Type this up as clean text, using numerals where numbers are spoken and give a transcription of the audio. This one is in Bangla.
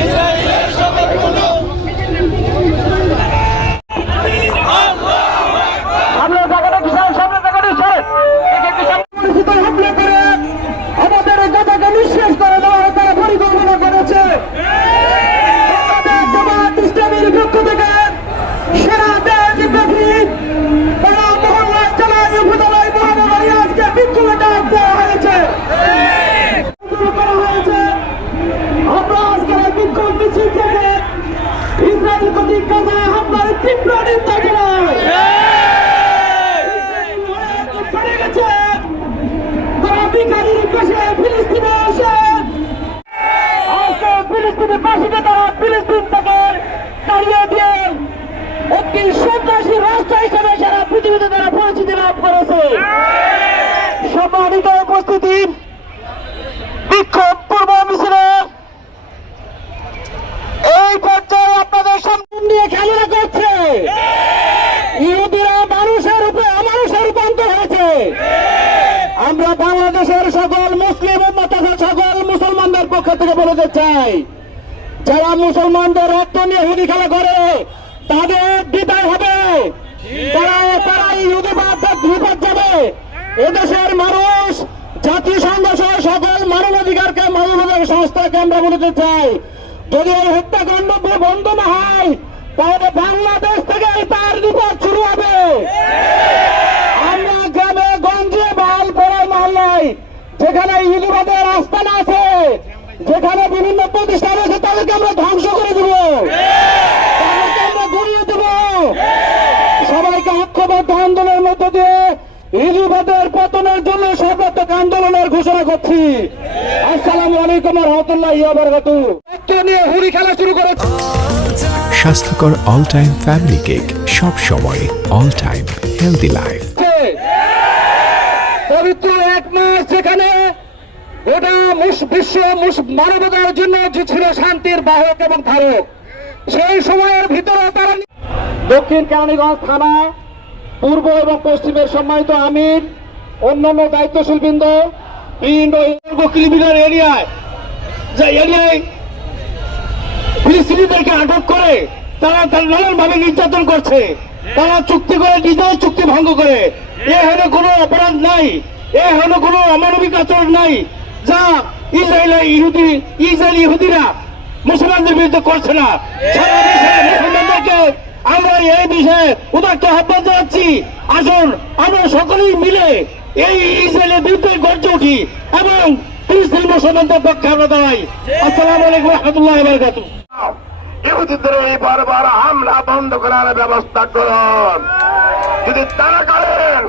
ইসরায়েলের সকল পণ্য আমরা জায়গাটা কিসান সামনে জায়গাটা পরিচিত হামলা করে আমাদের জায়গাকে নিঃশেষ করে দেওয়ার তারা পরিকল্পনা করেছে। জামাত ইসলামীর পক্ষ থেকে সারা দেশব্যাপী তারা মহল্লা জেলায় উপজেলায় মহানগরী আজকে বিক্ষোভে ডাক দেওয়া হয়েছে। আমরা আজকের বিক্ষোভ মিছিল থেকে ইসরায়েল কর্তৃক গাজায় হামলার তীব্র নিন্দা জানাই। তারা বিকারির পাশে ফিলিস্তিনে এসে আজকে ফিলিস্তিনের পাশে তারা ফিলিস্তিন থেকে তাড়িয়ে দিয়ে একটি সন্ত্রাসী রাষ্ট্র হিসেবে সারা পৃথিবীতে তারা পরিচিতি লাভ করেছে। সম্মানিত উপস্থিতি, বিক্ষোভ পূর্ব মিছিলে এই পর্যায়ে আপনাদের সামনে নিয়ে খেলা করছে। ইহুদিরা মানুষের উপরে অমানুষের রূপান্তর হয়েছে। আমরা বাংলাদেশের সকল মুসলিম উম্মত সকল মুসলমানদের পক্ষ থেকে বলতে চাই, যারা মুসলমানদের রক্ত নিয়ে ইহুদি খেলা করে তাদের বিদায় হবে। তারা ইহুদিবাদ বিপদ যাবে। এদেশের মানুষ জাতিসংঘ সহ সকল মানবাধিকারকে মানবাধিকার সংস্থাকে আমরা বলতে চাই, যদি এই হত্যাকাণ্ড বন্ধ না হয় তাহলে বাংলাদেশ থেকে তার বিপদ শুরু হবে। আমরা গ্রামে গঞ্জে বাল পড়ায় মহল্লায় যেখানে ইহুদিবাদের আস্তানা আছে, যেখানে বিভিন্ন প্রতিষ্ঠান আছে, তাদেরকে আমরা ধ্বংস করে দেব, তাদেরকে আমরা গুড়িয়ে দেব। সবাইকে ঐক্যবদ্ধ আন্দোলনের মধ্য দিয়ে ইহুদিবাদের পতনের জন্য সর্বাত্মক আন্দোলনের ঘোষণা করছি। আসসালামু আলাইকুম ওয়া রাহমাতুল্লাহি ওয়া বারাকাতুহু। নিয়ে হুড়ি খেলা শুরু করেছে। স্বাস্থ্যকর অল টাইম ফ্যামিলি কেক, সব সময় অল টাইম হেলদি লাইফ। পবিত্র এক মাস যেখানে গোটা বিশ্ব মানবতার জন্য ছিল শান্তির বাহক এবং ধারক, সেই সময়ের ভিতরে তারা দক্ষিণ কেরানীগঞ্জ থানা পূর্ব এবং পশ্চিমের সম্মানিত আমির, অন্যান্য দায়িত্বশীল বৃন্দ, কিলোমিটার এরিয়ায় ফিলিস্তিনিদেরকে আটক করে তারা নানানভাবে নির্যাতন করছে। তারা চুক্তি করে নিজেও চুক্তি ভঙ্গ করে। এ হলো কোনো অপরাধ নাই, এ হলো কোনো অমানবিক আচরণ নাই যা ইসরায়েলি ইহুদিরা মুসলমানদের বিরুদ্ধে করছে না। সারা দেশের মুসলমানদেরকে আমরা এই বিষয়ে উদাত্ত আহ্বান জানাচ্ছি, আসুন আমরা সকলেই মিলে এই ইসরায়েলের বিরুদ্ধে গর্জে উঠি এবং ফিলিস্তিনি মুসলমানদের পক্ষে আমরা দাঁড়াই। আসসালামু আলাইকুম ওয়া রাহমাতুল্লাহি ওয়া বারাকাতুহু। ইহুদিদের এই বারবার হামলা বন্ধ করার ব্যবস্থা করুন। যদি তারা করেন